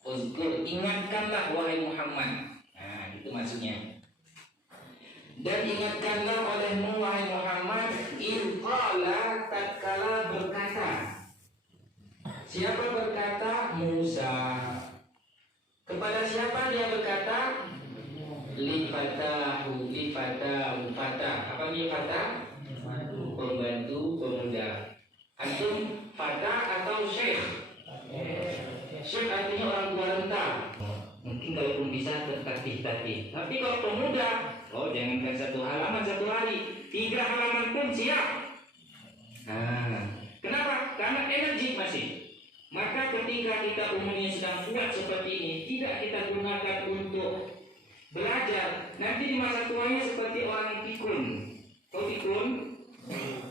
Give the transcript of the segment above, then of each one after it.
Uzkur, ingatkanlah wahai Muhammad. Nah, itu maksudnya. Dan ingatkanlah olehmu wahai Muhammad, qala tatkala berkata. Siapa berkata? Musa. Kepada siapa dia berkata? Lifatahu. Fata. Apa dia fata? Pembantu pemuda. Antum fata atau syekh? Syekh artinya orang tua renta. Mungkin kalau pun bisa tertatih-tatih. Tapi kalau pemuda, jangankan 1 halaman 1 hari, 3 halaman pun siap. Kenapa? Karena energi masih. Maka ketika kita umurnya sedang kuat seperti ini, tidak kita gunakan untuk belajar, nanti di masa tuanya seperti orang pikun. Kau pikun?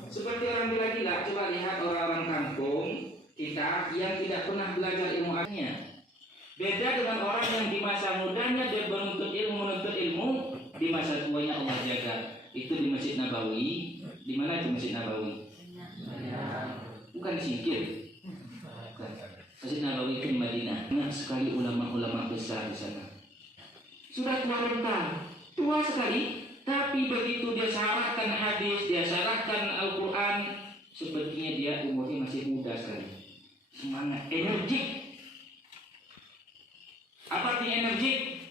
Seperti orang gila-gila. Coba lihat orang-orang kampung kita yang tidak pernah belajar ilmu agama. Beda dengan orang yang di masa mudanya dia menuntut ilmu, di masa tuanya Allah jaga. Itu di Masjid Nabawi. Di mana itu Masjid Nabawi? Bukan di Singkil. Masjid Nabawi itu di Madinah. Banyak sekali ulama-ulama besar di sana. Sudah tua renta, tua sekali, tapi begitu dia syarahkan hadis, dia syarahkan Al-Quran, sepertinya dia umurnya masih muda sekali. Semangat, energik. Apa artinya energik?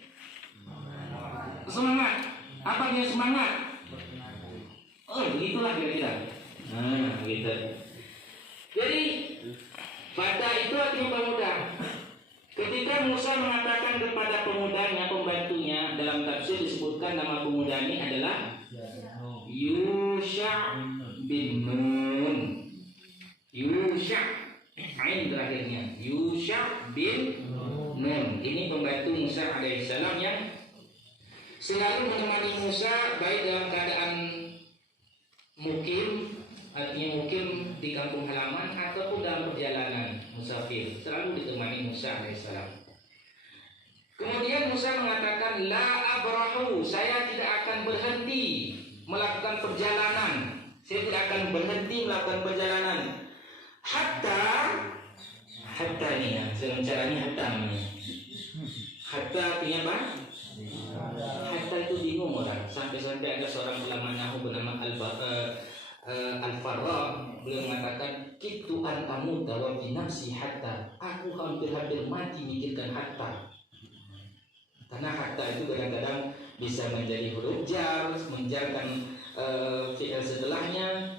Semangat. Apa artinya semangat? Begitulah kira-kira. Gitu. Jadi pada itu artinya pemuda. Ketika Musa mengatakan kepada pemudanya, pembantunya, dalam tafsir disebutkan nama pemuda ini adalah Yusha bin Nun. Yusha, ain terakhirnya. Yusha bin Nun. Ini pembantu Musa alaihissalam yang selalu menemani Musa baik dalam keadaan mukim, artinya mukim di kampung halaman ataupun dalam perjalanan musafir, selalu ditemani Musa alaihissalam. Kemudian Musa mengatakan, la abrahu, saya tidak akan berhenti melakukan perjalanan. Saya tidak akan berhenti melakukan perjalanan. Hatta ini ya, caranya hatta artinya apa? Hatta itu bingung orang. Sampai-sampai ada seorang ulama nahwu bernama Al-Farra, beliau mengatakan, kitu antamu wa fi nafsi hatta. Aku hampir mati mikirkan hatta. Karena hatta itu kadang-kadang bisa menjadi huruf jar, menjarkan fi'il setelahnya,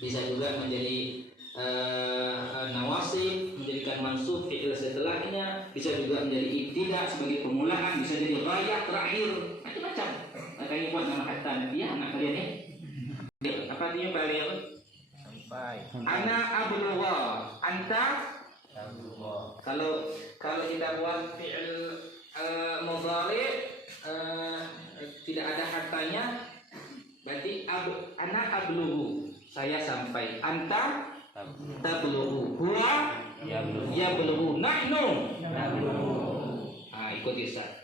bisa juga menjadi nawasib, menjadikan mansub fi'il setelahnya, bisa juga menjadi ibtidah sebagai permulaan, bisa jadi ghayah terakhir, macam-macam. Makanya buat nama hatta Nabi anak kalian ya. Apa artinya balik? Sampai. Ana ablugha, anta ablugha. Kalau kita buat fi'il mudhari tidak ada hatanya, berarti ana ablughu, saya sampai. Anta tablughu, huwa yablughu, nahnu nablughu. Ikuti Ustaz.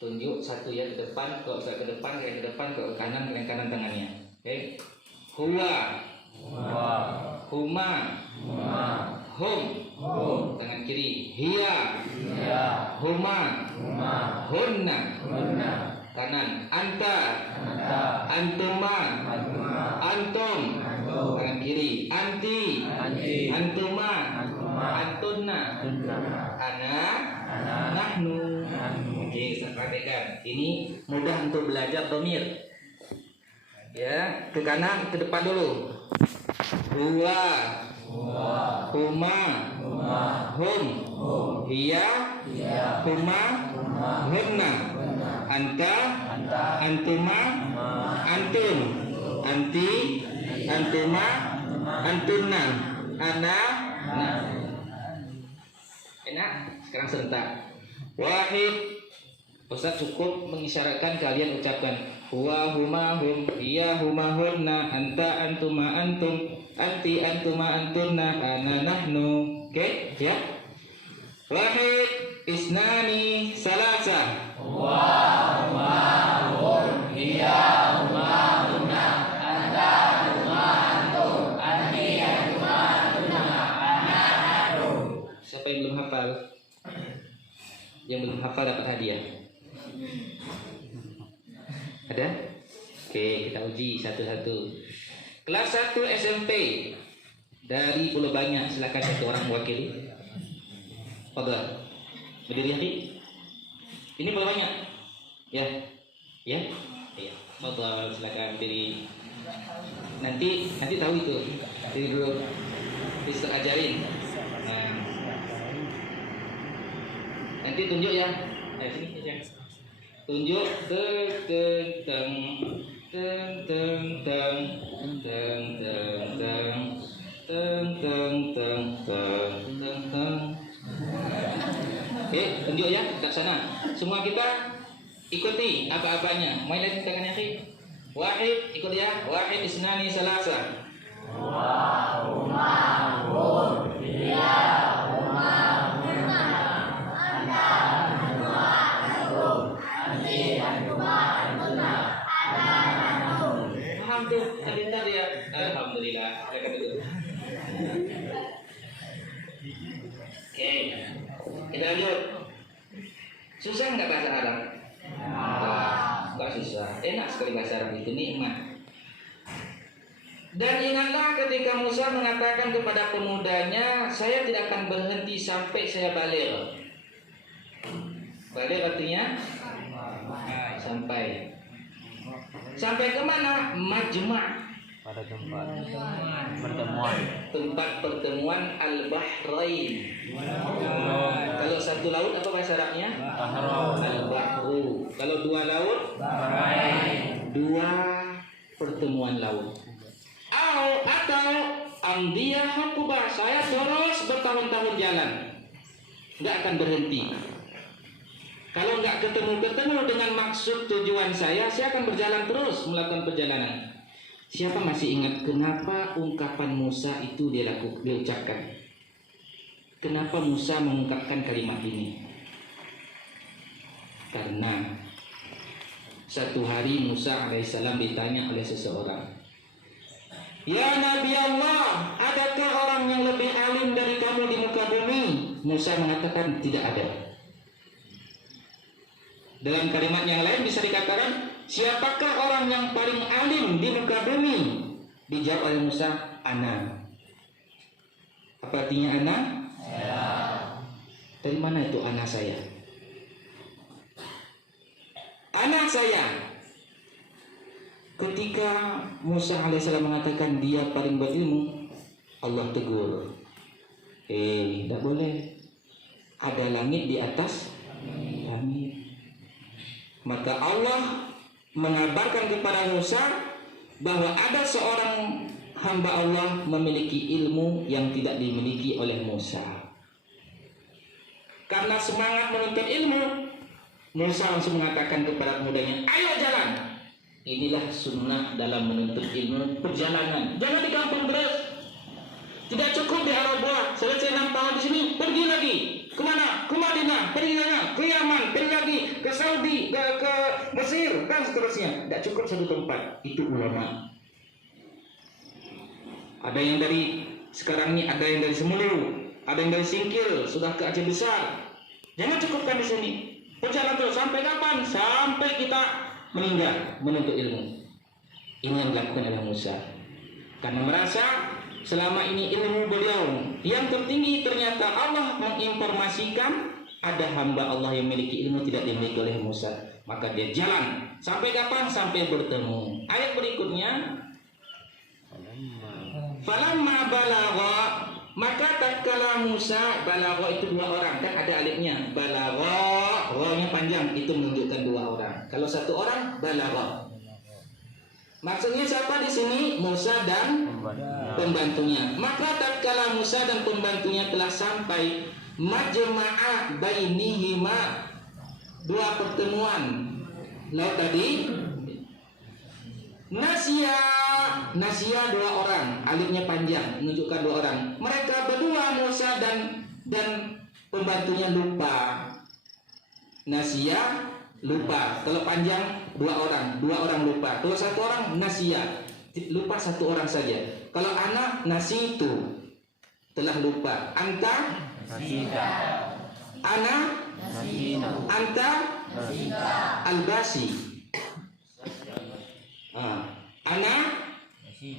Tunjuk satu ya ke depan, ke depan, ke depan, ke kanan tangannya. Okay. Huwa, huma, hum, tangan kiri. Hiya, huma, hunna, kanan. Anta, antuma, antum, tangan kiri. Anti, antuma, antunna, ana, nahnu. Oke, saya praktekkan. Ini mudah untuk belajar dhamir. Ya, ke kanan, ke depan dulu. Huwa, huma, hum, hiya, huma, hunna, anta, antuma, antum, anti, antuma, antunna, ana. Enak? Sekarang serentak. Wahid. Ustaz cukup mengisyaratkan kalian ucapkan huwa, huma, hum, hiya, huma, hunna, anta, antuma, antum, anti, antuma, antunna, ana, nahnu. Oke, ya. Wahid, isnani, salasa. Huwa, huma, hum, hiya, huma, hunna, anta, antuma, antum, anti, antuma, antunna, ana, nahnu. Siapa yang belum hafal? Yang belum hafal dapat hadiah. Ada? Oke, kita uji satu-satu. Kelas 1 SMP dari Pulau Banyak, silakan satu orang mewakili. Fadhal. Berdiri lagi. Ini Pulau Banyak. Ya. Ya. Iya. Fadhal, silakan berdiri. Nanti tahu itu. Jadi dulu bisa ajarin. Nah. Nanti tunjuk ya. Sini aja. Tunjuk teng Oke, tunjuk ya ke sana. Semua kita ikuti apa-apanya. Main lagi tangannya, Ki. Wahid, ikut ya. Wahid isnani salasa. Sebentar ya. Alhamdulillah. Oke, kita lanjut. Susah nggak bahasa Arab? Nggak susah. Enak sekali bahasa Arab itu, nikmat. Dan ingatlah ketika Musa mengatakan kepada pemudanya, saya tidak akan berhenti sampai saya balik. Balik artinya sampai. Sampai kemana? Majma'. Pada tempat pertemuan. Tempat pertemuan Al-Bahrain. Kalau satu laut apa bahasa Arabnya? Al-Bahru. Kalau dua laut? Bahrain. Dua pertemuan laut. Atau amdiya hukubah, saya terus bertahun-tahun jalan, nggak akan berhenti. Kalau nggak ketemu dengan maksud tujuan saya akan berjalan terus melakukan perjalanan. Siapa masih ingat kenapa ungkapan Musa itu dia ucapkan? Kenapa Musa mengungkapkan kalimat ini? Karena satu hari Musa alaihissalam ditanya oleh seseorang, "Ya Nabi Allah, adakah orang yang lebih alim dari kamu di muka bumi?" Musa mengatakan tidak ada. Dalam kalimat yang lain bisa dikatakan, siapakah orang yang paling alim di muka bumi? Dijawab oleh Musa, ana. Apa artinya ana? Ya. Dari mana itu ana saya? Anak saya. Ketika Musa alaihissalam mengatakan dia paling berilmu, Allah tegur, tidak boleh. Ada langit di atas langit. Maka Allah mengabarkan kepada Musa bahwa ada seorang hamba Allah memiliki ilmu yang tidak dimiliki oleh Musa. Karena semangat menuntut ilmu, Musa langsung mengatakan kepada mudanya, "Ayo jalan." Inilah sunnah dalam menuntut ilmu, perjalanan. Jangan di kampung terus. Tidak cukup di Arabah. Selesai 6 tahun di sini, pergi lagi. Kemana? Ke Madinah, pergi sana, ke Yaman, pergi lagi, ke Saudi, ke Mesir, dan seterusnya. Tidak cukup satu tempat. Itu ulama. Ada yang dari sekarang ini, ada yang dari Semulu, ada yang dari Singkil, sudah ke Aceh Besar. Jangan cukupkan di sini. Berjalan terus sampai kapan? Sampai kita meninggal menuntut ilmu. Ini yang dilakukan oleh Musa. Karena merasa selama ini ilmu beliau yang tertinggi, ternyata Allah menginformasikan ada hamba Allah yang memiliki ilmu tidak dimiliki oleh Musa. Maka dia jalan. Sampai kapan? Sampai bertemu. Ayat berikutnya, falamma balagha, maka tatkala Musa, balagha itu dua orang, kan ada alifnya. Balagha, ra-nya panjang, itu menunjukkan dua orang. Kalau satu orang, balagha. Maksudnya siapa di sini? Musa dan pembantunya. Maka tatkala Musa dan pembantunya telah sampai majma'a bainihima, dua pertemuan laut tadi, Nasya dua orang, alifnya panjang menunjukkan dua orang. Mereka berdua, Musa dan pembantunya lupa. Nasya lupa. Kalau panjang dua orang lupa. Kalau satu orang nasya, lupa satu orang saja. Kalau anak nasitu, telah lupa. Anta nasita, ana anta albasi. Ana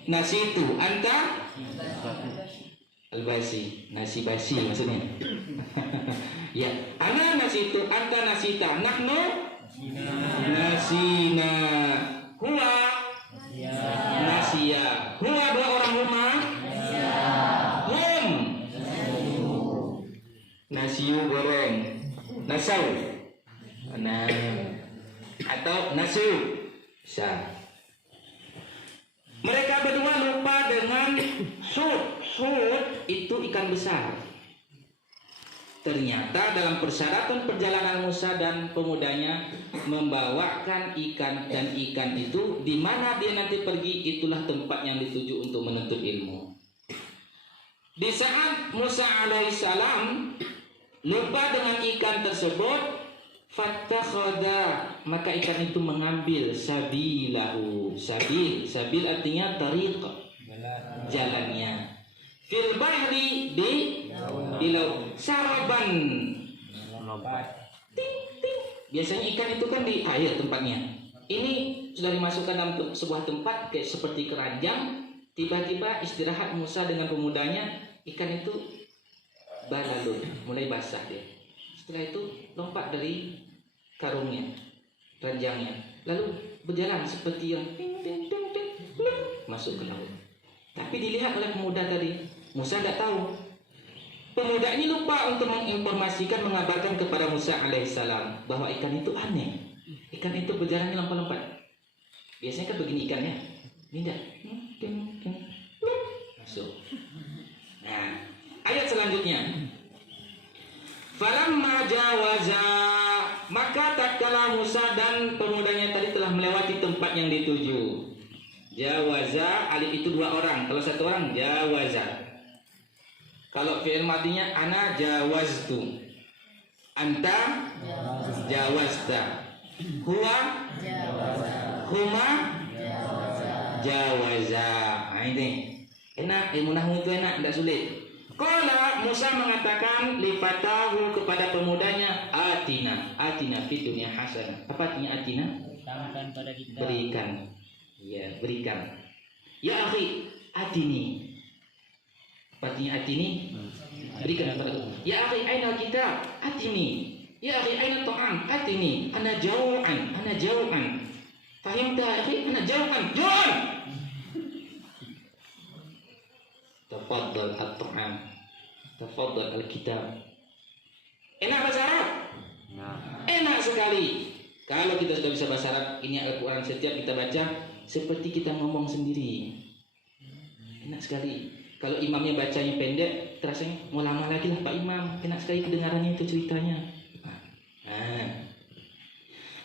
nasitu anta albasi, nasi basi maksudnya. Ya, ana nasitu anta nasita, nahnu nasina, huwa nasiya. Huwa dua orang rumah, hum nasiu goreng, nasau atau nasu sa. Mereka berdua lupa dengan hut itu ikan besar. Ternyata dalam persyaratan perjalanan Musa dan pemudanya membawakan ikan, dan ikan itu di mana dia nanti pergi itulah tempat yang dituju untuk menuntut ilmu. Di saat Musa alaihissalam lupa dengan ikan tersebut, fattakhadha, maka ikan itu mengambil sabilahu. Sabil artinya tariq, jalannya. Fil bahri, di laut. Saraban, ting ting. Biasanya ikan itu kan di air tempatnya. Ini sudah dimasukkan dalam sebuah tempat kayak seperti keranjang. Tiba-tiba istirahat Musa dengan pemudanya, ikan itu balalun, mulai basah dia. Setelah itu lompat dari karungnya, ranjangnya, lalu berjalan seperti yang masuk ke laut. Tapi dilihat oleh pemuda tadi, Musa tidak tahu. Pemuda ini lupa untuk menginformasikan, mengabarkan kepada Musa alaihissalam bahwa ikan itu aneh. Ikan itu berjalan lompat-lompat. Biasanya kan begini ikannya, tidak masuk. Nah, ayat selanjutnya. Falamma jawaza, maka tatkala Musa dan pemudanya tadi telah melewati tempat yang dituju. Jawaza, alif itu dua orang. Kalau satu orang jawaza. Kalau fi'il madinya ana jawaztu, anta jawazta, huwa huma jawaza. Nah ini enak, ilmu nahwu itu enak, tidak sulit. Qala, Musa mengatakan lifatahu kepada pemudanya, atina fid dunya hasanah. Apa artinya atina? Utamakan pada kita. Berikan. Ya, berikan. Ya akhi, atini. Apa artinya atini? Berikan kepadaku. Ya akhi, aina kitab? Atini. Ya akhi, aina ta'am? Atini. Ana jau'an. Fahimta akhi? Ana jau'an. Jau'an. Tafaddal at-ta'am. Tafaddal al-kitab. Enak bahasa Arab? Enak sekali. Kalau kita sudah bisa bahasa Arab, ini Al-Quran setiap kita baca seperti kita ngomong sendiri. Enak sekali. Kalau imamnya bacanya pendek, terasanya mau lama lagi lah Pak Imam. Enak sekali kedengarannya itu ceritanya.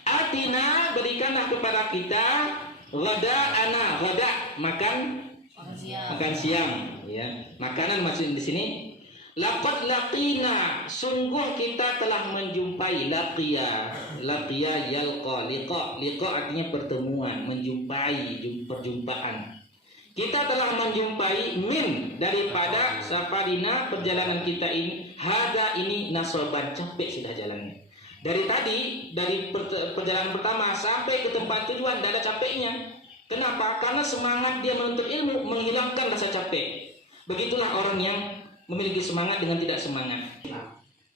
Atina, berikanlah kepada kita ghada'ana, ghada' makan siang, ya. Makanan maksud di sini. Laqad laqina, sungguh kita telah menjumpai. Laqiya yalqa, liqa artinya pertemuan, menjumpai, perjumpaan. Kita telah menjumpai min, daripada safarina, perjalanan kita ini, hada ini nasoban, capek sudah jalannya. Dari tadi, dari perjalanan pertama sampai ke tempat tujuan tidak ada capeknya. Kenapa? Karena semangat dia menuntut ilmu menghilangkan rasa capek. Begitulah orang yang memiliki semangat dengan tidak semangat.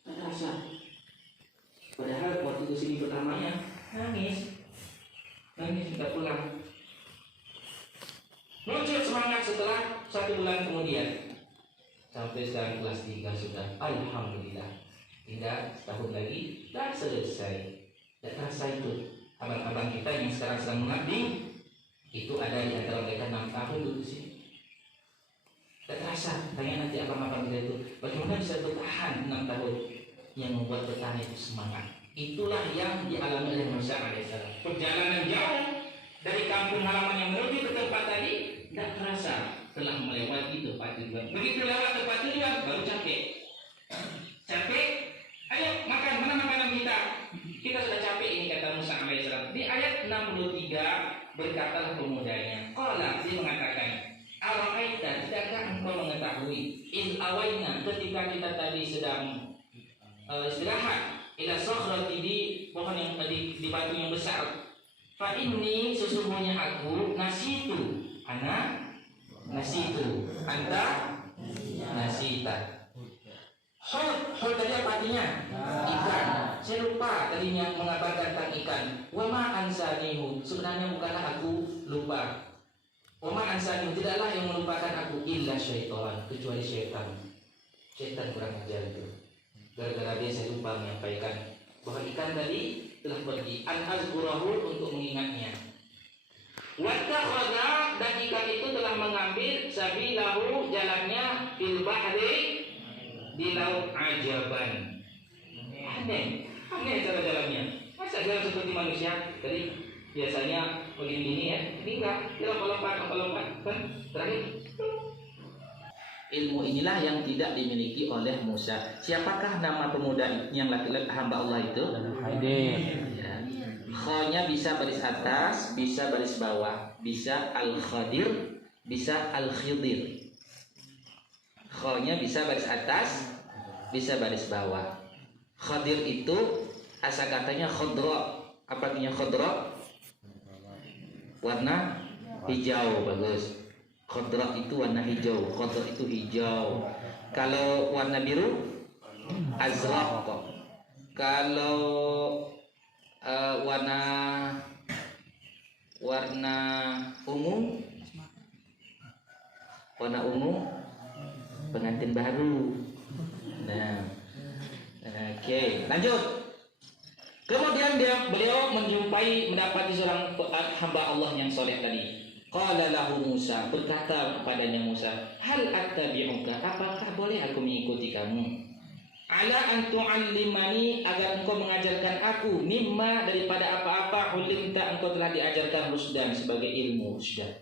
Rasa. Padahal waktu ke sini pertamanya nangis kita pulang. Muncul semangat setelah 1 bulan kemudian. Sampai sekarang kelas 3 sudah. Alhamdulillah. Tinggal setahun lagi dah selesai. Dan rasa itu abang-abang kita yang sekarang sedang mengabdi, itu ada di antara mereka 6 tahun duduk di sini. Dan rasa, tanya nanti abang-abang kita itu, bagaimana bisa bertahan 6 tahun? Yang membuat bertahan itu semangat. Itulah yang dialami oleh Musa alaihissalam. Perjalanan jauh dari kampung halamannya menuju ke tempat tadi, tidak terasa telah melewati tempat tujuan. Begitu lewat tempat tujuan, baru capek. Capek, ayo makan, mana makanan kita? Kita sudah capek ini, kata Musa alaihissalam. Di ayat 63 berkatalah pemudanya, qala, dia mengatakan, ara'aita, tidakkah engkau mengetahui, il awaina, ketika kita tadi sedang istirahat ila sakhrati di pohon yang di batu yang besar. Fa inni sesungguhnya aku nasitu ana nasitu anta nasita. Hud tadi apa artinya? Ikan. Saya lupa tadinya mengabarkan tentang ikan. Wa ma ansanihu, sebenarnya bukanlah aku lupa. Wa ma ansanihu, tidaklah yang melupakan aku illa syaitan, kecuali syaitan. Syaitan kurang ajar itu. Gara-gara dia saya lupa menyampaikan bahwa ikan tadi telah pergi an azkurahu untuk mengingatnya. Wattakhadha, dan ikan itu telah mengambil sabilahu, jalannya fil bahri, di laut ajaban. Aneh cara jalannya. Masa jalan seperti manusia? Tadi biasanya begini ya, ini enggak, dia lompat kan terakhir. Ilmu inilah yang tidak dimiliki oleh Musa. Siapakah nama pemuda yang laki-laki hamba Allah itu? Khadir. Ya. Kho-nya bisa baris atas, bisa baris bawah, bisa al-Khadir, bisa al-Khidir. Kho-nya bisa baris atas, bisa baris bawah. Khadir itu asal katanya khodro. Apa artinya khodro? Warna hijau, bagus. Khodro itu warna hijau, khodro itu hijau. Kalau warna biru, azraq. Kalau warna ungu, pengantin baru. Nah, oke, lanjut. Kemudian beliau mendapati seorang hamba Allah yang soleh tadi. Qala lahu Musa, berkata kepadanya Musa, hal attabi'uka, apakah boleh aku mengikuti kamu? Ala an tu'allimani, agar engkau mengajarkan aku, mimma, daripada apa-apa ulimta engkau telah diajarkan rusdan, sebagai ilmu rusdan.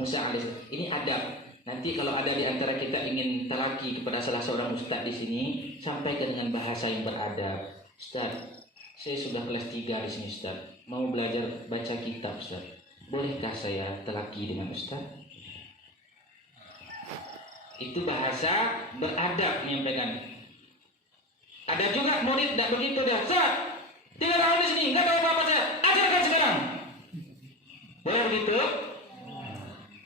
Musa alaihissalam, ini adab. Nanti kalau ada di antara kita ingin talaki kepada salah seorang ustaz di sini, sampaikan dengan bahasa yang beradab. Ustaz, saya sudah kelas 3 di sini Ustaz, mau belajar baca kitab Ustaz. Bolehkah saya telaki dengan Ustaz? Itu bahasa beradab menyampaikan. Ada juga murid tidak begitu dia. Ustaz, 3 tahun di sini, nggak tahu apa-apa saya. Ajarkan sekarang. Boleh begitu?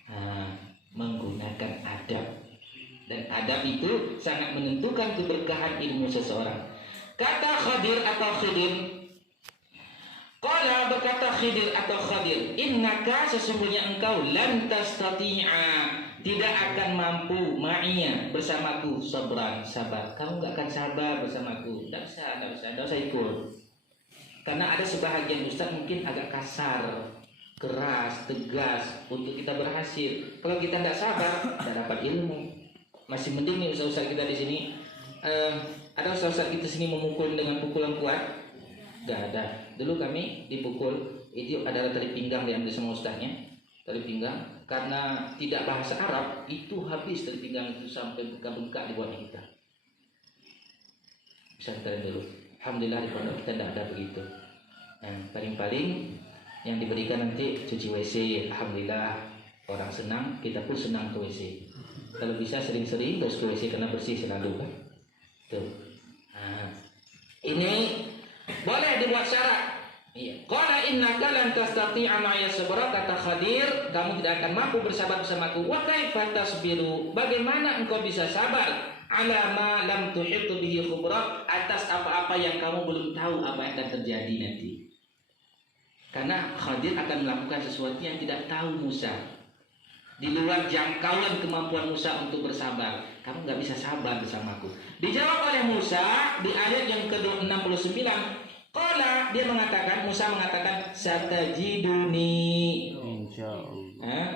Nah, menggunakan adab. Dan adab itu sangat menentukan keberkahan ilmu seseorang. Kata Khadir atau Khidir, qala, berkata Khidir atau Khadir, innaka, sesungguhnya engkau, lan tastati'a, tidak akan mampu, ma'iya, bersamaku, sabran, sabar. Kamu gak akan sabar bersamaku. Tidak usah ikut. Karena ada sebahagian ustaz mungkin agak kasar, keras, tegas untuk kita berhasil. Kalau kita tidak sabar, tidak dapat ilmu. Masih mending nih ustaz kita di sini. Ada ustaz kita sini memukul dengan pukulan kuat? Gak ada. Dulu kami dipukul, itu adalah tali pinggang diambil sama ustaznya, tali pinggang, karena tidak bahasa Arab, itu habis tali pinggang itu sampai bengkak-bengkak di bawah kita. Bisa kita dulu. Alhamdulillah di pondok kita tidak ada begitu. Nah, paling-paling yang diberikan nanti cuci WC. Alhamdulillah orang senang, kita pun senang ke WC. Kalau bisa sering-sering terus ke WC karena bersih selalu kan. Tuh. Nah, ini boleh dibuat syarat. Iya. Qala innaka lan tastati'a ma'iya sabra, kata Khadir, kamu tidak akan mampu bersabar bersamaku. Wa kaifa tasbiru, bagaimana engkau bisa sabar ala ma lam tuhitu bihi khubra, atas apa-apa yang kamu belum tahu apa yang akan terjadi nanti. Karena Khadir akan melakukan sesuatu yang tidak tahu Musa, di luar jangkauan kemampuan Musa untuk bersabar. Kamu nggak bisa sabar bersamaku. Dijawab oleh Musa di ayat yang ke-69. Qala, dia mengatakan, Musa mengatakan, satajiduni.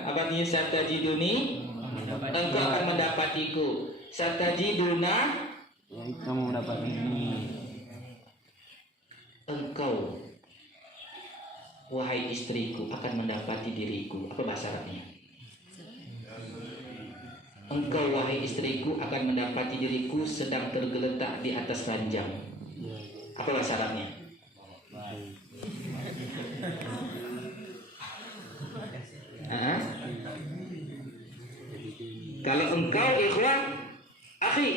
Apa artinya satajiduni? Engkau akan mendapatiku. Satajiduna, kamu mendapat ini. Engkau, wahai istriku, akan mendapati diriku. Apa bahasa Arabnya? Engkau, wahai istriku, akan mendapati diriku sedang tergeletak di atas ranjang. Apa bahasa Arabnya? Kalau engkau ikhwan, akhi,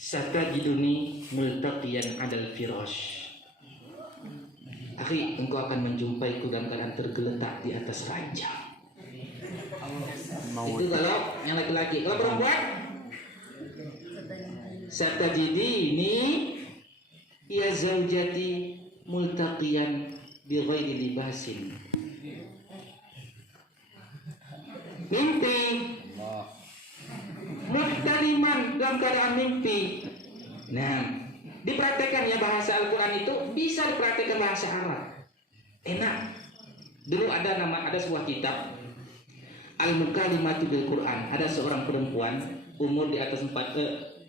Satajiduni multaqiyan adal firash. Akhi, engkau akan menjumpaiku dalam keadaan tergeletak di atas ranjang. Itu kalau yang laki-laki. Kalau perempuan, satajidini ya zaujati multaqiyan bi ghairi libasin. Mimpi muhtaliman dalam keadaan mimpi. Nah, dipraktekkan ya bahasa Al-Quran itu bisa dipraktekkan bahasa Arab. Enak. Dulu ada sebuah kitab Al-Mukalimatu bil Quran. Ada seorang perempuan umur di atas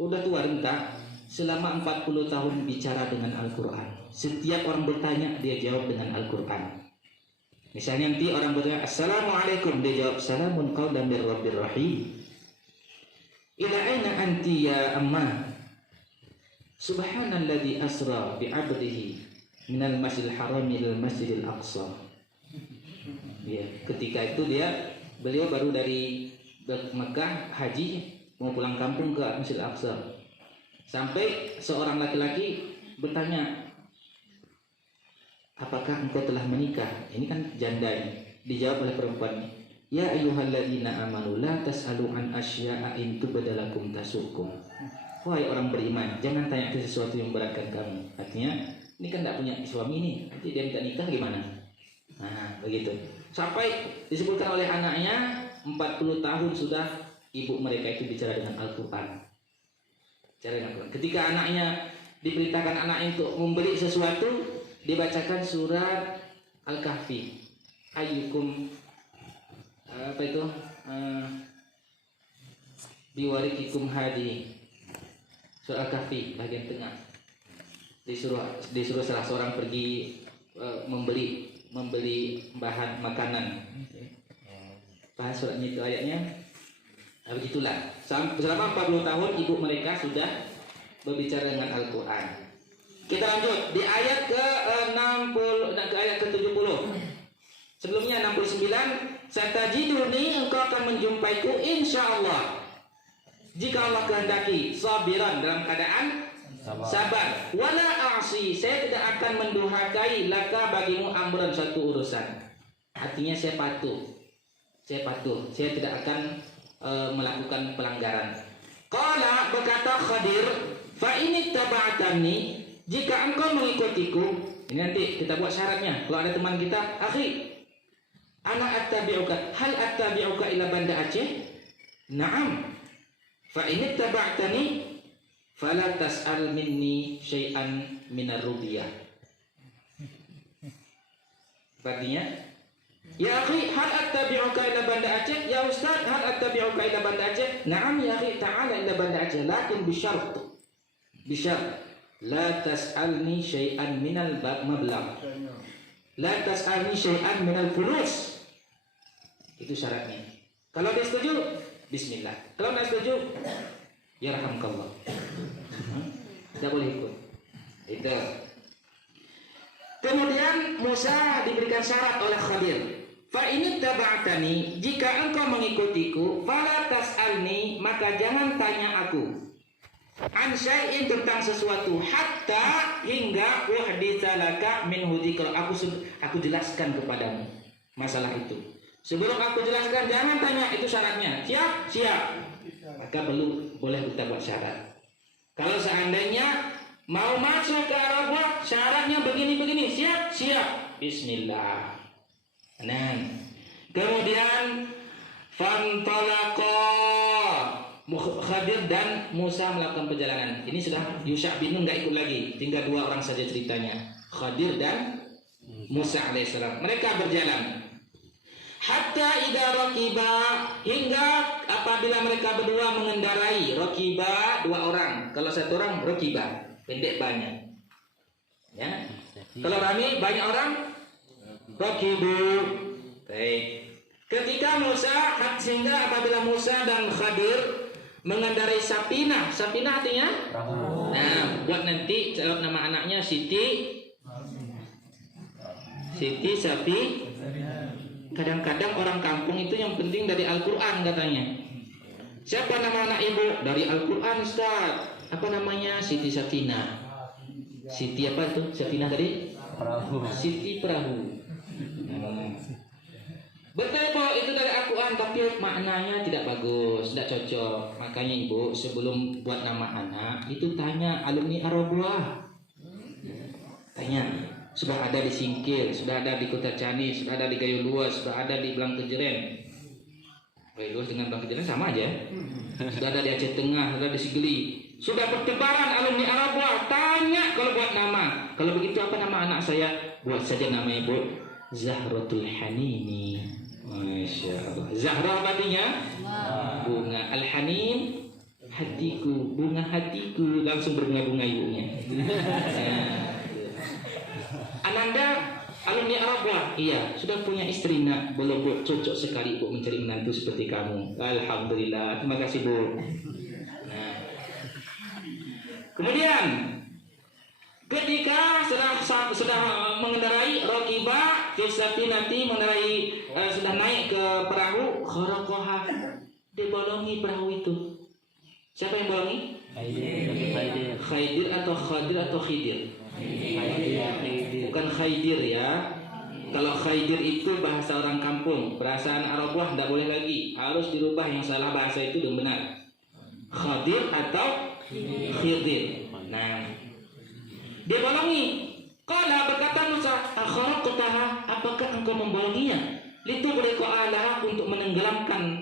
udah tua renta, selama 40 tahun bicara dengan Al-Quran. Setiap orang bertanya dia jawab dengan Al-Quran. Misalnya nanti orang bertanya Assalamualaikum, dia jawab Salamun qaulan mir rabbir rahim. Ila aina anti ya amma? Subhanalladzi asra bi 'abdihi minal masjidil haram ilal masjidil aqsa. Ya, ketika itu beliau baru dari Mekah haji mau pulang kampung ke Masjidil Aqsa. Sampai seorang laki-laki bertanya, "Apakah engkau telah menikah?" Ini kan janda ini. Dijawab oleh perempuan, "Ya ayyuhalladzina amanu la tas'alu an asya'a in tubdalakum tasukum." Wahai orang beriman, jangan tanya sesuatu yang beratkan kamu. Artinya, ini kan tidak punya suami nih, nanti dia minta nikah gimana? Nah, begitu. Sampai disebutkan oleh anaknya 40 tahun sudah ibu mereka itu bicara dengan Al-Quran. Ketika anaknya diberitakan anaknya untuk membeli sesuatu, dibacakan surat Al-Kahfi. Ayyukum biwarikikum hadi. Surat Al-Kahfi bagian tengah. Disuruh salah seorang pergi membeli bahan makanan. Bahas suratnya itu ayatnya. Begitulah. Selama 40 tahun ibu mereka sudah berbicara dengan Al-Quran. Kita lanjut di ayat ke-60 dan ke ayat ke-70. Sebelumnya 69, satajiduni, engkau akan menjumpaiku insyaallah. Jika Allah kehendaki, sabiran, dalam keadaan sabar. Wala a'si, saya tidak akan menduhakai laka bagimu amran, satu urusan. Artinya saya patuh. Saya tidak akan melakukan pelanggaran. Qala, berkata Khadir, fa ini taba'atani, jika engkau mengikutiku. Ini nanti kita buat syaratnya. Kalau ada teman kita, akhi, ana attabi'uka, hal attabi'uka ila Banda Aceh? Naam. Fa ini taba'atani fala tas'al minni syai'an minar rubiyah. Artinya, ya akhi, hal attabi'uka ila Banda Aceh? Ya Ustaz, hal attabi'uka ila Banda Aceh? Naam ya akhi, ta'ala ila Banda Aceh, lakin bisyart. La tas'alni syai'an minal mablagh. La tas'alni syai'an minal fulus. Itu syaratnya. Kalau dia setuju, bismillah. Kalau tidak setuju, ya rahmatullah. Tidak boleh ikut. Itu. Kemudian Musa diberikan syarat oleh Khadir. Fa ini taba'atani, jika engkau mengikutiku, fala tas'alni, maka jangan tanya aku. An syai'in, tentang sesuatu, hatta, hingga uhditsa laka min hudikal, aku jelaskan kepadamu masalah itu. Sebelum aku jelaskan, jangan tanya. Itu syaratnya. Siap. Maka boleh kita buat syarat. Kalau seandainya mau masuk ke Arafah, syaratnya begini. Siap. Bismillah. Nah, kemudian fantalaqa, Khadir dan Musa melakukan perjalanan. Ini sudah Yusha bin Nun nggak ikut lagi, tinggal 2 orang saja ceritanya, Khadir dan Musa alaihissalam. Mereka berjalan. Hatta idza raqiba, hingga apabila mereka berdua mengendarai. Raqiba 2 orang, kalau 1 orang raqiba, pendek banyak. Ya. Kalau rame banyak orang, raqibu. Baik. Ketika sehingga apabila Musa dan Khadir mengendarai Sapinah artinya? Nah, buat nanti nama anaknya Siti Sapi. Kadang-kadang orang kampung itu yang penting dari Al-Quran katanya. Siapa nama anak ibu? Dari Al-Quran Ustaz. apa namanya, Siti Satina. Siti apa tuh? Satina tadi? Perahu. Siti Perahu. Betul po, itu dari Al-Quran, tapi maknanya tidak bagus, tidak cocok. Makanya ibu sebelum buat nama anak itu tanya alumni Arabuah. Tanya, sudah ada di Singkil, sudah ada di Kota Cani, sudah ada di Gayo Luas, sudah ada di Belang Kejeren. Gayo Luas dengan Belang Kejeren sama aja. Sudah ada di Aceh Tengah, sudah ada di Sigli. Sudah bertebaran alumni Arabuah. Tanya kalau buat nama. Kalau begitu apa nama anak saya? Buat saja namanya Bu Zahratul Hanini. Masya Allah. Zahra artinya bunga. Al-Hanin hatiku, bunga hatiku. Langsung berbunga-bunga ibunya. Ananda alumni Arabuah. Iya, sudah punya istri nak? Belum Bu, cocok sekali Bu mencari menantu seperti kamu. Alhamdulillah. Terima kasih Bu. Nah. Kemudian ketika sudah mengendarai rokiba nanti mengendarai sudah naik ke perahu, kharakoha, dibolongi perahu itu. Siapa yang bolongi? Khaidir atau Khadir atau Khidir? Bukan Khaidir ya. Kalau Khaidir itu bahasa orang kampung, perasaan Arabuah tidak boleh lagi, harus dirubah yang salah bahasa itu dan benar. Khadir atau Khidir. Nah, dia bolongi. Qala, berkata Musa, akharaqtaha, apakah engkau membolonginya? Litughriqa alaha, untuk menenggelamkan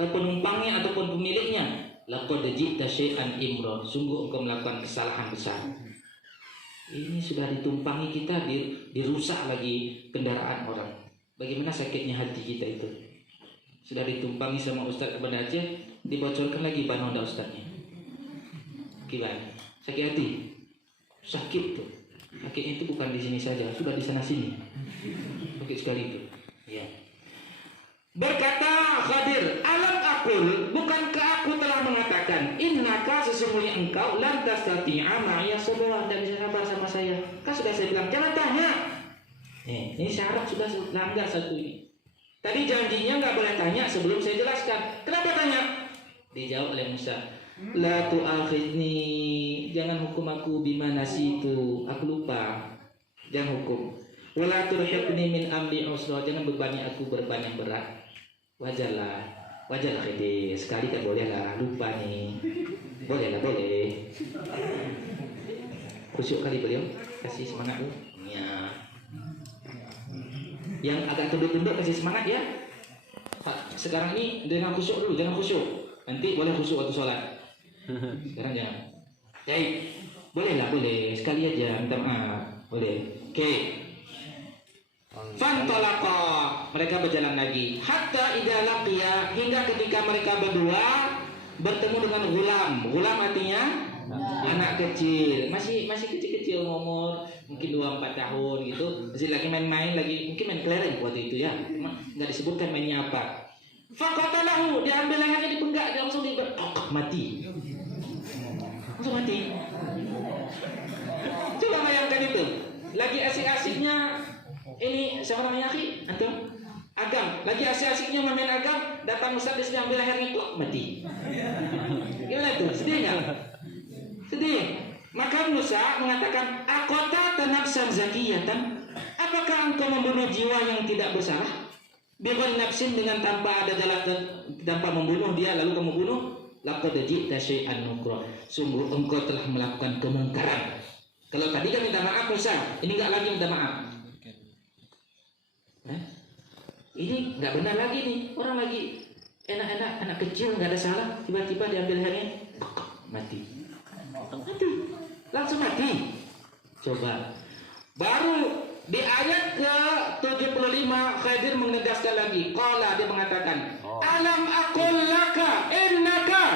penumpangnya ataupun pemiliknya. Laqad ji'ta syai'an imra, sungguh engkau melakukan kesalahan besar. Ini sudah ditumpangi kita, dirusak lagi kendaraan orang. Bagaimana sakitnya hati kita itu? Sudah ditumpangi sama Ustaz Banda Aceh, dibocorkan lagi ban Honda Ustaznya. Gimana? Sakit hati? Sakit tuh. Sakitnya itu bukan di sini saja, sudah di sana sini. Sakit sekali itu. Ya. Berkata Khadir, alam aqul, bukankah aku telah mengatakan, innaka, sesungguhnya engkau lan tastati'a ma'iya sabra, tidak bisa sabar sama saya. Kan sudah saya bilang, jangan tanya. Ini syarat sudah langgar satu ini. Tadi janjinya nggak boleh tanya sebelum saya jelaskan. Kenapa tanya? Dijawab oleh Musa, la tu'akhidni, jangan hukum aku bima nasitu, aku lupa. Jangan hukum. Wala turhiqni min amri usra, jangan bebani aku beban yang berat. Wajarlah Khidir, sekali kan boleh lah, lupa nih. Boleh lah, boleh. Khusyuk kali beliau, kasih semangat Bu. Ya. Yang agak tunduk-tunduk kasih semangat ya. Pak, sekarang ini dengan khusyuk dulu, jangan khusyuk. Nanti boleh khusyuk waktu sholat. Sekarang jangan. Baik, boleh lah, boleh. Sekali aja, minta maaf. Boleh. Oke. Fantalaqa, mereka berjalan lagi. Hatta idza laqiya, hingga ketika mereka berdua bertemu dengan gulam. Gulam artinya anak kecil, masih kecil-kecil, umur mungkin 2-4 tahun gitu. Masih lagi main-main, lagi mungkin main kelereng waktu itu ya. Enggak disebutkan mainnya apa. Faqatalahu, diambil lehernya, dipenggak, dia langsung mati. Langsung mati. Coba bayangkan itu. Lagi asik-asiknya ini siapa namanya akhi? Antum? Agam. Lagi asik-asiknya main agam, datang Ustaz di ambil lehernya, mati. Gimana tuh? Sedih enggak? Sedih. Maka Musa mengatakan, aqata nafsan zakiyatan, apakah engkau membunuh jiwa yang tidak bersalah? Bighayri nafsin, dengan tanpa ada jalan, tanpa membunuh dia lalu kamu bunuh. Laqad ji'ta syai'an nukra, sungguh engkau telah melakukan kemungkaran. Kalau tadi kan minta maaf Musa, ini enggak lagi minta maaf. Ini enggak benar lagi nih. Orang lagi enak-enak, anak kecil enggak ada salah, tiba-tiba diambil lehernya, mati. Langsung mati. Coba. Baru di ayat ke-75 Khadir menegaskan lagi. Qala, dia mengatakan, alam aqul laka innaka.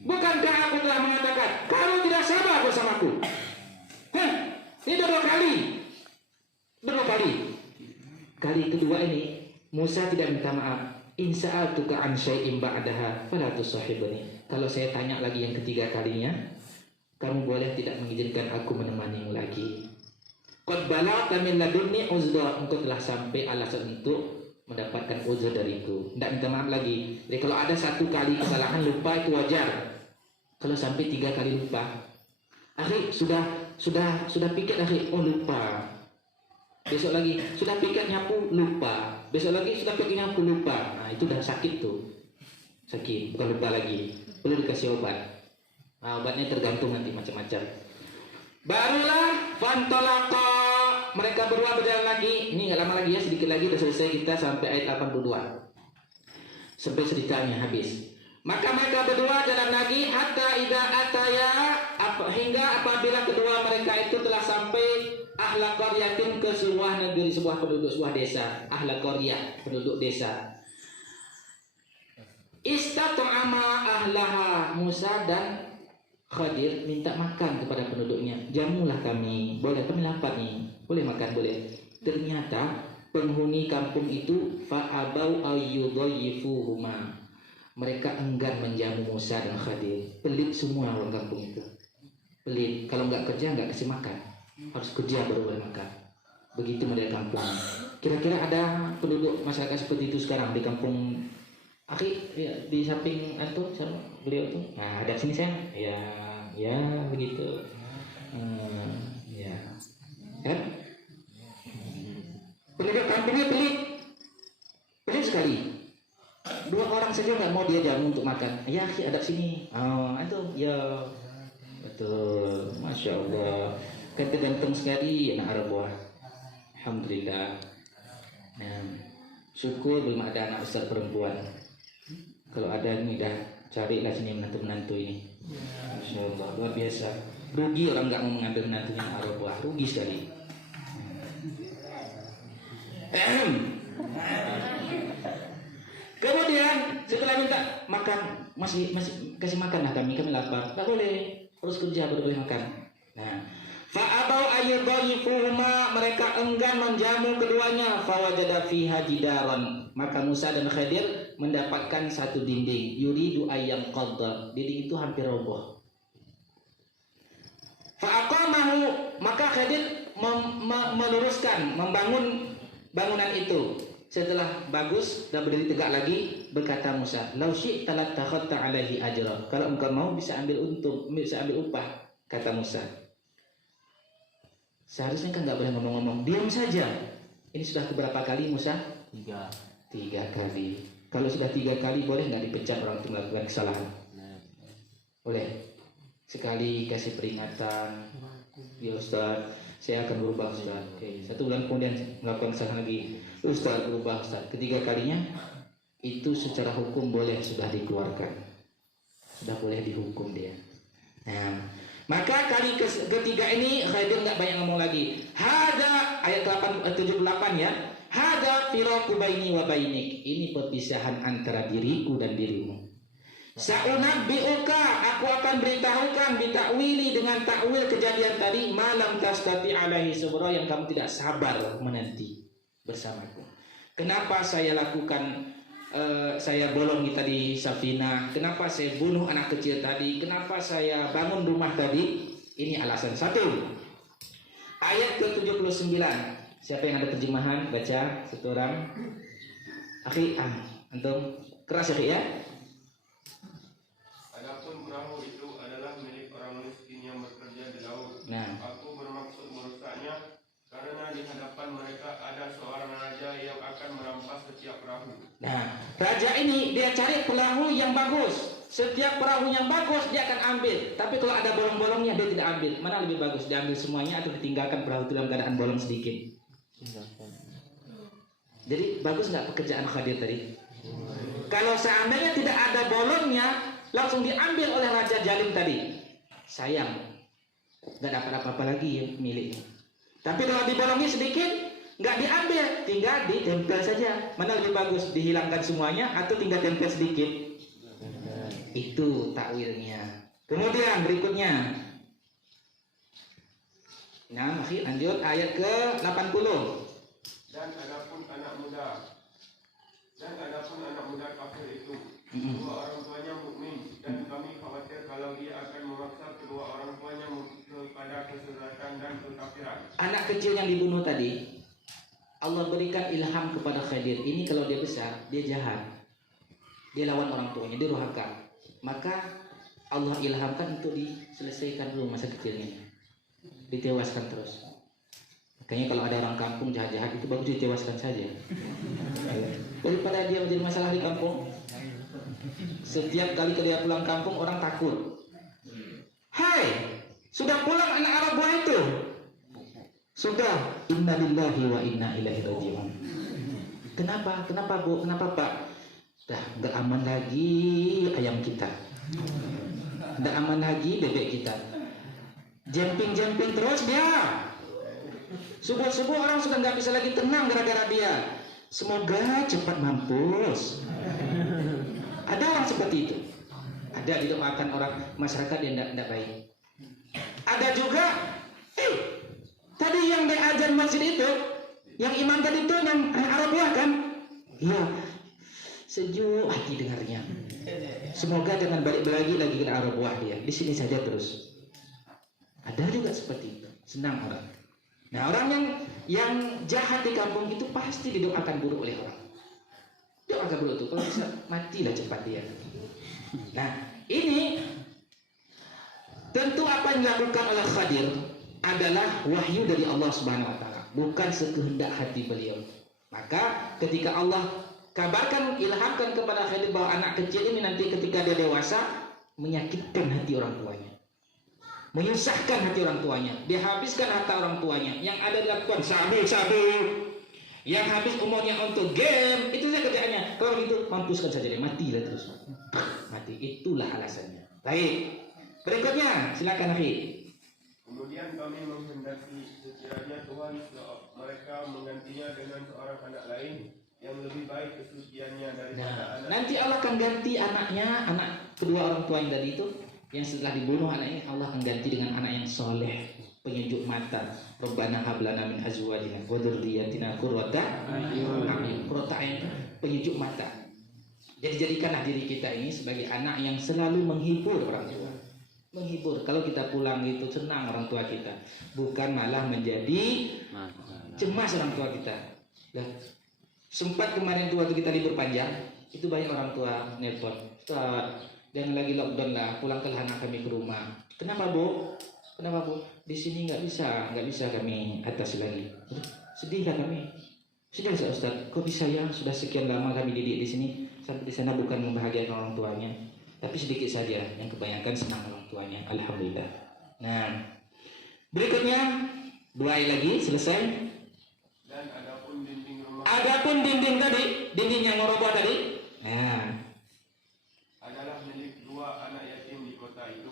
Bukankah aku telah mengatakan kamu tidak sabar bersamaku? Ini berapa kali? Kali kedua ini Musa tidak minta maaf. In sa'altuka an syai'in ba'daha fala tusahibni. Kalau saya tanya lagi yang ketiga kalinya, kamu boleh tidak mengizinkan aku menemanimu lagi. Qad balagta min ladunni uzra, engkau telah sampai alasan untuk mendapatkan uzur dariku, tidak minta maaf lagi. Jadi kalau ada satu kali kesalahan lupa itu wajar. Kalau sampai 3 kali lupa, akhi sudah pikir akhi, oh lupa. Besok lagi sudah pikir nyapu lupa. Besok lagi sudah pikir nyapu lupa. Nah itu udah sakit tuh, sakit bukan lupa lagi. Perlu dikasih obat. Nah, obatnya tergantung nanti macam-macam. Barulah fantolaka, mereka berdua berjalan lagi. Ini nggak lama lagi ya, sedikit lagi udah selesai kita sampai ayat 82. Sampai ceritanya habis. Maka mereka berdua jalan lagi hatta idza ataya, hingga apabila kedua mereka itu telah sampai ahla qaryatin, ke sebuah negeri, sebuah penduduk, sebuah desa. Ahla qaryah, penduduk desa. Istat'ama ahlaha, Musa dan Khadir minta makan kepada penduduknya. Jamulah kami, boleh kami lapar nih, boleh makan, boleh. Ternyata penghuni kampung itu fa'abau ayyudhayifuhuma, mereka enggan menjamu Musa dan Khadir. Pelit semua orang kampung itu, pelit. Kalau nggak kerja nggak kasih makan, harus kerja baru boleh makan. Begitu model kampung. Kira-kira ada penduduk masyarakat seperti itu sekarang di kampung Akhi ya, di samping antum sama beliau tuh. Nah, ada sini saya. Ya begitu. Ya. Kan? Penduduk kampungnya pelit. Pelit sekali. 2 orang saja nggak mau dia jamu untuk makan. Ya, akhi ada sini. Oh, antum. Ya. Betul. Masya Allah. Kan ganteng sekali anak Arab. Alhamdulillah. Nah, syukur belum ada anak ustaz perempuan. Kalau ada ini dah carilah sini menantu-menantu ini. Masya Allah, luar biasa. Rugi orang nggak mau mengambil menantunya Arabah, rugi sekali. Kemudian setelah minta makan, masih kasih makan lah kami lapar. Tak boleh, harus kerja baru boleh makan. Nah, fa'abau ayyudhayifuhuma, mereka enggan menjamu keduanya. Fawajada fiha jidaran, maka Musa dan Khadir mendapatkan satu dinding. Yuridu ayyam qadda, dinding itu hampir roboh. Fa'aqamahu, maka Khadir meluruskan, membangun bangunan itu. Setelah bagus dan berdiri tegak lagi, berkata Musa, "Lau syi'ta lattakhadta 'alaihi ajra." Kalau engkau mau bisa ambil untung, bisa ambil upah, kata Musa. Seharusnya kan nggak boleh ngomong-ngomong, diam saja. Ini sudah keberapa kali Musa? 3 kali. Kalau sudah 3 kali boleh nggak dipecat orang itu melakukan kesalahan? Boleh. Sekali kasih peringatan, ya Ustaz, saya akan berubah Ustaz. Oke. 1 bulan kemudian melakukan kesalahan lagi, Ustaz berubah Ustaz. Ketiga kalinya itu secara hukum boleh sudah dikeluarkan, sudah boleh dihukum dia. Nah, maka kali ketiga ini Khadir nggak banyak ngomong lagi. Hada ayat 78 ya. Hada firaqu baini wa bainik. Ini perpisahan antara diriku dan dirimu. Sa'unabbi'uka, aku akan beritahukan bitakwili, dengan takwil kejadian tadi, malam tastati alaihi sabra, yang kamu tidak sabar menanti bersamaku. Kenapa saya lakukan saya bolong tadi Safina, kenapa saya bunuh anak kecil tadi, kenapa saya bangun rumah tadi? Ini alasan. 1. Ayat ke-79. Siapa yang ada terjemahan? Baca satu orang. Akhi, antum keras akhi ya. Adapun perahu itu adalah milik orang miskin yang bekerja di laut. Nah, Aku bermaksud merusaknya karena di hadapan mereka ada seorang raja yang akan merampas setiap perahu. Nah, raja ini dia cari perahu yang bagus. Setiap perahu yang bagus dia akan ambil. Tapi kalau ada bolong-bolongnya dia tidak ambil. Mana lebih bagus, diambil semuanya atau ditinggalkan perahu itu dalam keadaan bolong sedikit? Jadi bagus nggak pekerjaan Khadir tadi? Kalau seandainya tidak ada bolongnya, langsung diambil oleh Raja Jalim tadi, sayang, nggak dapat apa-apa lagi ya miliknya. Tapi kalau dibolongi sedikit, nggak diambil, tinggal ditempel saja. Mana lebih bagus, dihilangkan semuanya atau tinggal tempel sedikit? Itu takwilnya. Kemudian berikutnya, nah masih lanjut ayat ke 80. Dan adapun anak muda kafir itu, kedua orang tuanya mukmin, dan kami khawatir kalau dia akan memaksa kedua orang tuanya kepada kesesatan dan kekafiran. Anak kecil yang dibunuh tadi, Allah berikan ilham kepada Khadir. Ini kalau dia besar, dia jahat. Dia lawan orang tuanya, dia durhaka. Maka Allah ilhamkan untuk diselesaikan dulu masa kecilnya. Ditewaskan terus. Makanya kalau ada orang kampung jahat-jahat itu bagus ditewaskan saja. Daripada dia menjadi masalah di kampung. Setiap kali dia pulang kampung orang takut. Hai, sudah pulang anak Arab buah itu? Sudah. Innalillahi wa inna ilaihi raji'un. Kenapa? Kenapa Bu? Kenapa Pak? Dah nggak aman lagi ayam kita. Nggak aman lagi bebek kita. Jumping terus dia. Subuh-subuh orang sudah nggak bisa lagi tenang gara-gara dia. Semoga cepat mampus. Ada orang seperti itu. Ada didoakan orang masyarakat yang tidak baik. Ada juga, tadi yang diajar masjid itu, yang imam tadi itu yang anak Arab buah kan? Iya. Sejuk hati dengarnya. Semoga jangan balik lagi ke Arab buah dia. Di sini saja terus. Ada juga seperti itu. Senang orang. Nah, orang yang jahat di kampung itu pasti didoakan buruk oleh orang. Doakan buruk itu kalau bisa matilah cepat dia. Nah, ini tentu apa yang dilakukan oleh Khadir adalah wahyu dari Allah Subhanahu wa taala, bukan sekehendak hati beliau. Maka ketika Allah kabarkan, ilhamkan kepada Khadir bahwa anak kecil ini nanti ketika dia dewasa menyakitkan hati orang tuanya, menyusahkan hati orang tuanya, dia habiskan harta orang tuanya, yang ada dilakukan sabu, yang habis umurnya untuk game, itu saja kerjaannya. Kalau gitu mampuskan saja dia, matilah terus. Mati, itulah alasannya. Baik, berikutnya silakan Nafi. Kemudian kami menghendaki sekiranya Tuhan mereka menggantinya dengan seorang anak lain yang lebih baik kesuciannya daripada anak. Nanti Allah akan ganti anaknya, anak kedua orang tua yang tadi itu, yang setelah dibunuh anaknya, Allah akan ganti dengan anak yang soleh, penyejuk mata. Rabbana hab lana min azwajina wa dzurriyyatina qurrata a'yun. Qurrata a'yun, penyejuk mata. Jadi jadikanlah diri kita ini sebagai anak yang selalu menghibur orang tua. Menghibur. Kalau kita pulang itu senang orang tua kita, bukan malah menjadi cemas orang tua kita. Dan sempat kemarin tua kita libur panjang, itu banyak orang tua nelpon, Ustaz, dan lagi lockdown lah, pulangkanlah anak kami ke rumah. Kenapa Bu? Kenapa Bu? Di sini nggak bisa kami atasi lagi. Sedihlah kami. Sudah Ustaz, kok bisa ya? Sudah sekian lama kami didik di sini, sampai di sana bukan membahagiakan orang tuanya, tapi sedikit saja. Yang kebanyakan senang orang tuanya. Alhamdulillah. Nah, berikutnya dua ayat lagi selesai. Dan adapun dinding rumah, Adapun dinding tadi, dinding yang meroboh tadi, nah, adalah milik dua anak yatim di kota itu,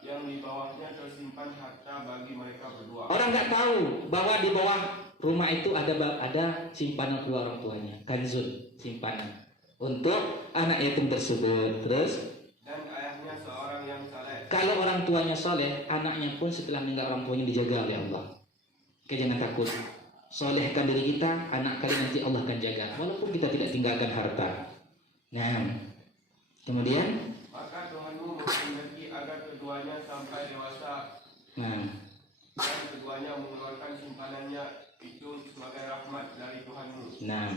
yang di bawahnya tersimpan harta bagi mereka berdua. orang nggak tahu bahwa di bawah rumah itu ada simpanan kedua orang tuanya, kanzun, simpanan untuk anak yatim tersebut. Terus, Dan ayahnya seorang yang saleh. kalau orang tuanya soleh, anaknya pun setelah meninggal orang tuanya dijaga oleh Allah. Oke, jangan takut. Solehkan diri kita, anak kalian nanti Allah akan jaga, walaupun kita tidak tinggalkan harta. Nah, kemudian, Maka Tuhanmu menghendaki agar keduanya sampai dewasa nah, dan keduanya mengeluarkan simpanannya itu sebagai rahmat dari Tuhanmu. nah,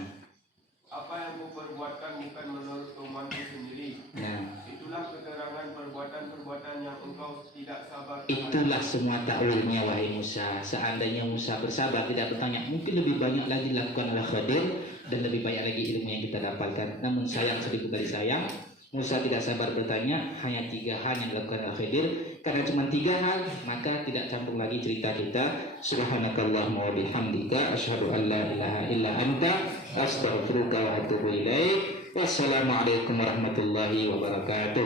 Apa yang kuperbuatkan bukan menurut kemauanku sendiri. nah. Itulah keterangan perbuatan-perbuatan yang engkau tidak sabar. Itulah semua takwilnya wahai Musa. Seandainya Musa bersabar tidak bertanya, mungkin lebih banyak lagi dilakukan oleh Khadir dan lebih banyak lagi ilmu yang kita dapatkan. Namun sayang, sedikit dari sayang, Musa tidak sabar bertanya. Hanya 3 hal yang dilakukan oleh Khadir. Karena cuma 3 hal, maka tidak campur lagi cerita kita. Subhanakallahumma wa bihamdika asyhadu an la ilaha illa anta astaghfiruka wa atubu ilaik. Wassalamualaikum warahmatullahi wabarakatuh.